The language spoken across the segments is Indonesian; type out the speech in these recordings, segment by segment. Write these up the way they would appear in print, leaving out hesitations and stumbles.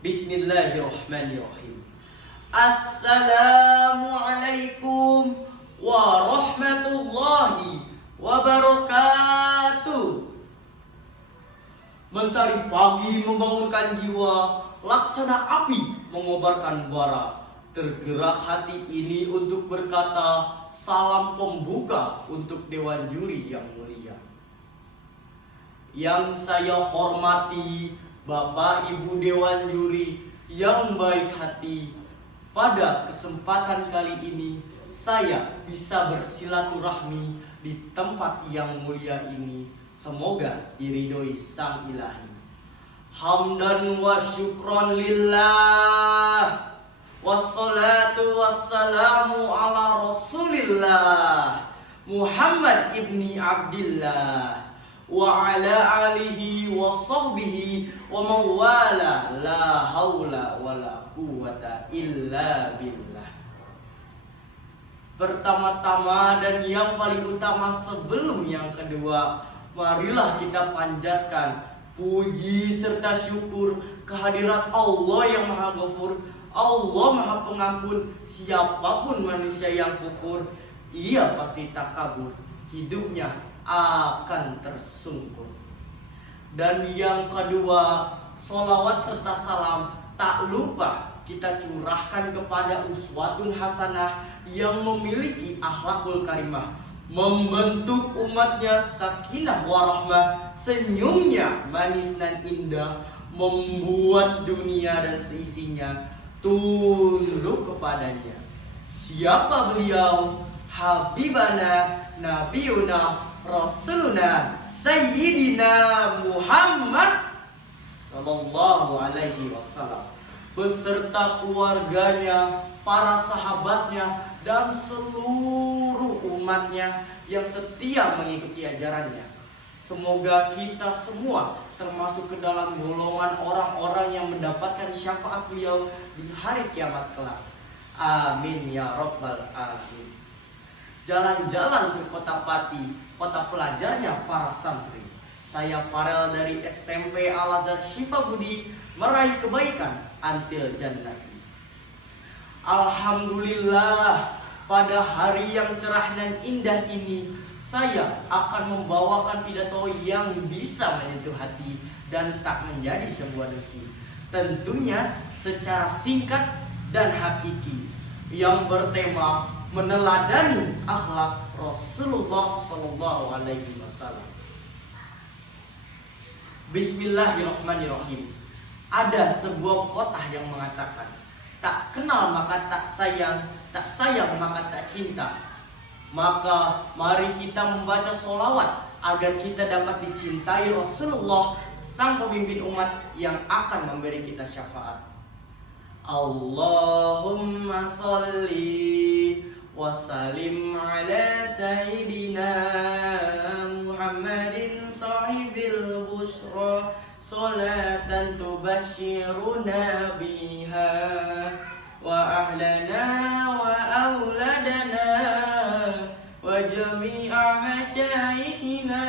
Bismillahirrahmanirrahim. Assalamualaikum warahmatullahi wabarakatuh. Mentari pagi membangunkan jiwa, laksana api mengobarkan bara. Tergerak hati ini untuk berkata, salam pembuka untuk Dewan Juri yang mulia. Yang saya hormati Bapak Ibu Dewan Juri yang baik hati, pada kesempatan kali ini saya bisa bersilaturahmi di tempat yang mulia ini. Semoga diridhoi Sang Ilahi. Hamdan wa syukron lillah, wassalatu wassalamu ala Rasulillah Muhammad ibni Abdillah wa ala alihi wa sahbihi wa mawala, la haula wa la quwata illa billah. Pertama-tama dan yang paling utama sebelum yang kedua, marilah kita panjatkan puji serta syukur kehadirat Allah yang Maha Ghafur, Allah Maha Pengampun. Siapapun manusia yang kufur, ia pasti takabur, hidupnya akan tersungkur. Dan yang kedua, sholawat serta salam tak lupa kita curahkan kepada uswatun hasanah yang memiliki akhlakul karimah, membentuk umatnya sakinah warahmah, senyumnya manis dan indah, membuat dunia dan seisinya tunduk kepadanya. Siapa beliau? Habibana Nabiuna Rasuluna Sayyidina Muhammad Sallallahu Alaihi Wasallam, beserta keluarganya, para sahabatnya, dan seluruh umatnya yang setia mengikuti ajarannya. Semoga kita semua termasuk ke dalam golongan orang-orang yang mendapatkan syafaat beliau di hari kiamat kelak. Amin ya rabbal alamin. Jalan-jalan ke Kota Pati, kota pelajarnya para santri. Saya Farel dari SMP Al-Azhar Syifa Budi, meraih kebaikan antil jannati. Alhamdulillah, pada hari yang cerah dan indah ini, saya akan membawakan pidato yang bisa menyentuh hati dan tak menjadi sebuah dengki. Tentunya secara singkat dan hakiki, yang bertema meneladani akhlak Rasulullah Sallallahu Alaihi Wasallam. Bismillahirrahmanirrahim. Ada sebuah pepatah yang mengatakan, tak kenal maka tak sayang maka tak cinta. Maka mari kita membaca sholawat agar kita dapat dicintai Rasulullah, sang pemimpin umat yang akan memberi kita syafaat. Allahumma sholli wa sallim ala sayyidina Muhammadin sahibil bushra, salatan tubashiruna biha wa ahlana wa auladana wa jami'a masyayikhina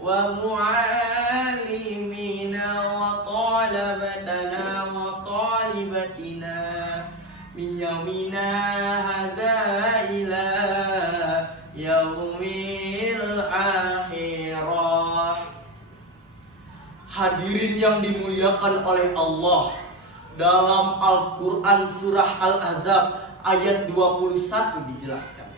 wa mu'alimina wa talabatana wa talibatina miyamina hadza ila yaumil akhirah. Hadirin yang dimuliakan oleh Allah, dalam Al-Quran surah Al-Ahzab ayat 21 dijelaskan,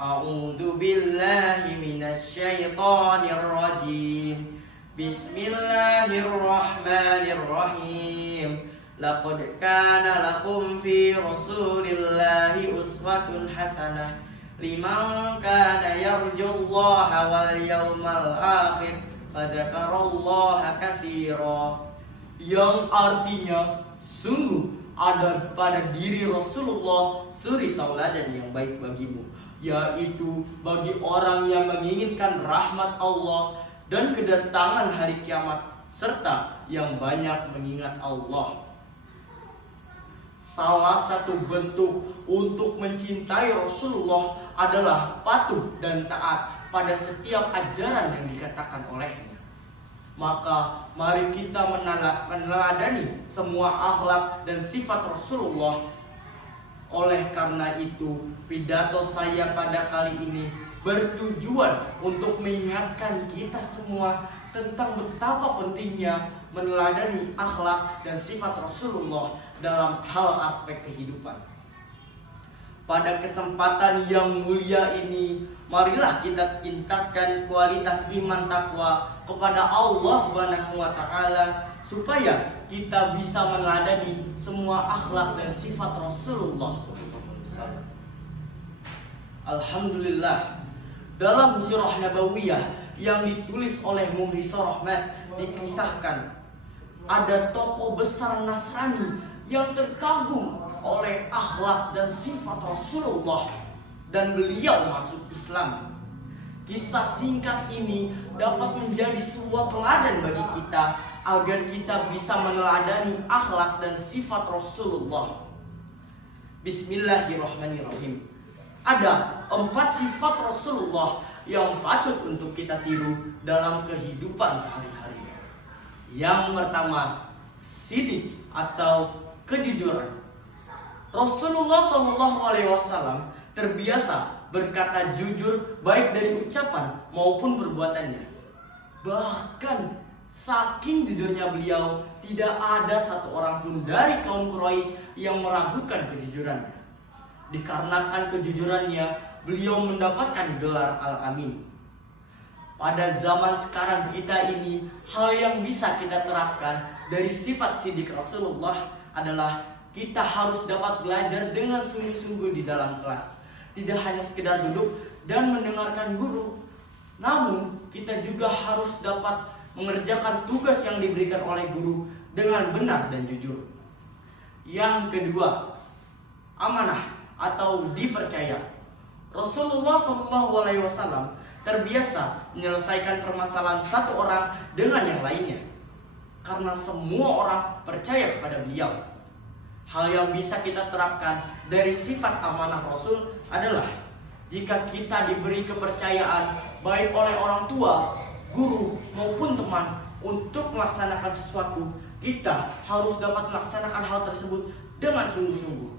A'udzu billahi minasyaitonir rajim. Bismillahirrahmanirrahim. Laqad kana lakum fi Rasulillahi uswatun hasanah liman kana yarjullaha wal yawmal akhir fadzakarallaha katsira. Yang artinya, sungguh ada pada diri Rasulullah suri tauladan yang baik bagimu, yaitu bagi orang yang menginginkan rahmat Allah dan kedatangan hari kiamat, serta yang banyak mengingat Allah. Salah satu bentuk untuk mencintai Rasulullah adalah patuh dan taat pada setiap ajaran yang dikatakan olehnya. Maka mari kita meneladani semua akhlak dan sifat Rasulullah. Oleh karena itu, pidato saya pada kali ini bertujuan untuk mengingatkan kita semua tentang betapa pentingnya meneladani akhlak dan sifat Rasulullah dalam hal aspek kehidupan. Pada kesempatan yang mulia ini, marilah kita tingkatkan kualitas iman takwa kepada Allah Subhanahu wa taala supaya kita bisa meneladani semua akhlak dan sifat Rasulullah SAW. Alhamdulillah, dalam Sirah Nabawiyah yang ditulis oleh Muhyi Rahmat dikisahkan ada tokoh besar Nasrani yang terkagum oleh akhlak dan sifat Rasulullah dan beliau masuk Islam. Kisah singkat ini dapat menjadi sebuah teladan bagi kita agar kita bisa meneladani akhlak dan sifat Rasulullah. Bismillahirrahmanirrahim. Ada 4 sifat Rasulullah yang patut untuk kita tiru dalam kehidupan sehari-hari. Yang pertama, sidik atau kejujuran. Rasulullah SAW terbiasa berkata jujur baik dari ucapan maupun perbuatannya. Bahkan saking jujurnya beliau, tidak ada satu orang pun dari kaum Quraisy yang meragukan kejujurannya. Dikarenakan kejujurannya, beliau mendapatkan gelar Al-Amin. Pada zaman sekarang kita ini, hal yang bisa kita terapkan dari sifat sidik Rasulullah adalah kita harus dapat belajar dengan sungguh-sungguh di dalam kelas. Tidak hanya sekedar duduk dan mendengarkan guru, namun kita juga harus dapat mengerjakan tugas yang diberikan oleh guru dengan benar dan jujur. Yang kedua, amanah atau dipercaya. Rasulullah SAW terbiasa menyelesaikan permasalahan satu orang dengan yang lainnya, karena semua orang percaya kepada beliau. Hal yang bisa kita terapkan dari sifat amanah Rasul adalah jika kita diberi kepercayaan baik oleh orang tua, guru maupun teman untuk melaksanakan sesuatu, kita harus dapat melaksanakan hal tersebut dengan sungguh-sungguh.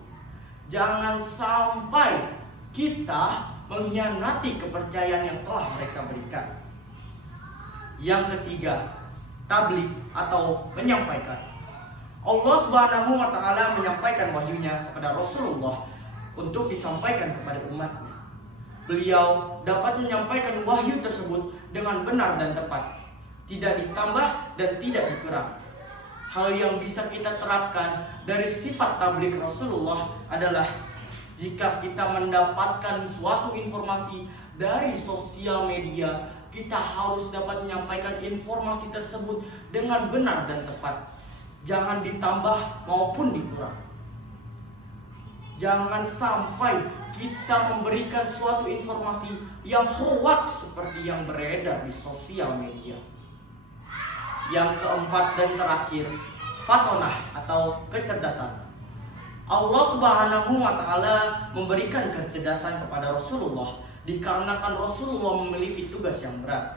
Jangan sampai kita mengkhianati kepercayaan yang telah mereka berikan. Yang ketiga, tabligh atau menyampaikan. Allah Subhanahu wa taala menyampaikan wahyunya kepada Rasulullah untuk disampaikan kepada umatnya. Beliau dapat menyampaikan wahyu tersebut dengan benar dan tepat, tidak ditambah dan tidak dikurang. Hal yang bisa kita terapkan dari sifat tabligh Rasulullah adalah jika kita mendapatkan suatu informasi dari sosial media, kita harus dapat menyampaikan informasi tersebut dengan benar dan tepat. Jangan ditambah maupun dikurang. Jangan sampai kita memberikan suatu informasi yang hoax seperti yang beredar di sosial media. Yang keempat dan terakhir, fatonah atau kecerdasan. Allah Subhanahu wa taala memberikan kecerdasan kepada Rasulullah dikarenakan Rasulullah memiliki tugas yang berat.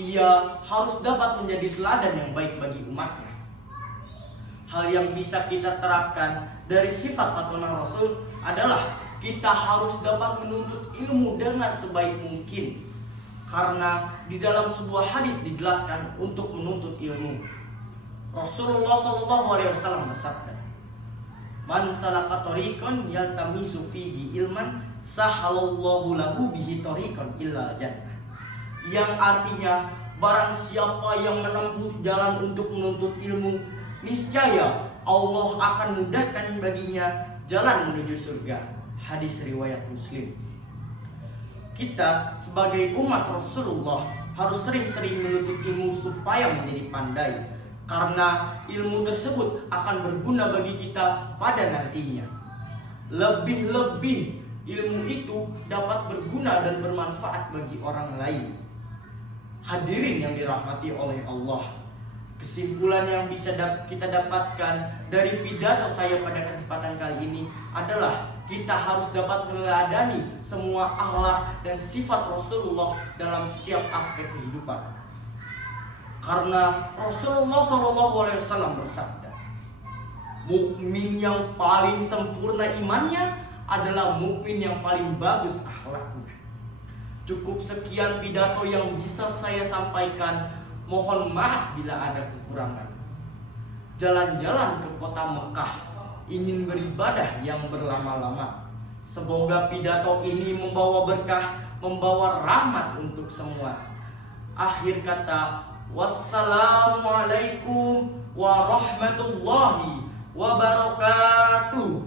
Ia harus dapat menjadi teladan yang baik bagi umatnya. Hal yang bisa kita terapkan dari sifat fatonah Rasul adalah kita harus dapat menuntut ilmu dengan sebaik mungkin. Karena di dalam sebuah hadis dijelaskan untuk menuntut ilmu. Rasulullah SAW bersabda, "Man salaka tariqan yaltamisu fihi ilman, sahalallahu lahu bihi tariqan illa jannah." Yang artinya, barang siapa yang menempuh jalan untuk menuntut ilmu, niscaya Allah akan mudahkan baginya jalan menuju surga. Hadis riwayat Muslim. Kita sebagai umat Rasulullah harus sering-sering menuntut ilmu supaya menjadi pandai, karena ilmu tersebut akan berguna bagi kita pada nantinya. Lebih-lebih ilmu itu dapat berguna dan bermanfaat bagi orang lain. Hadirin yang dirahmati oleh Allah, kesimpulan yang bisa kita dapatkan dari pidato saya pada kesempatan kali ini adalah kita harus dapat meneladani semua akhlak dan sifat Rasulullah dalam setiap aspek kehidupan. Karena Rasulullah SAW bersabda, mukmin yang paling sempurna imannya adalah mukmin yang paling bagus akhlaknya. Cukup sekian pidato yang bisa saya sampaikan. Mohon maaf bila ada kekurangan. Jalan-jalan ke kota Mekah, ingin beribadah yang berlama-lama. Semoga pidato ini membawa berkah, membawa rahmat untuk semua. Akhir kata, wassalamualaikum warahmatullahi wabarakatuh.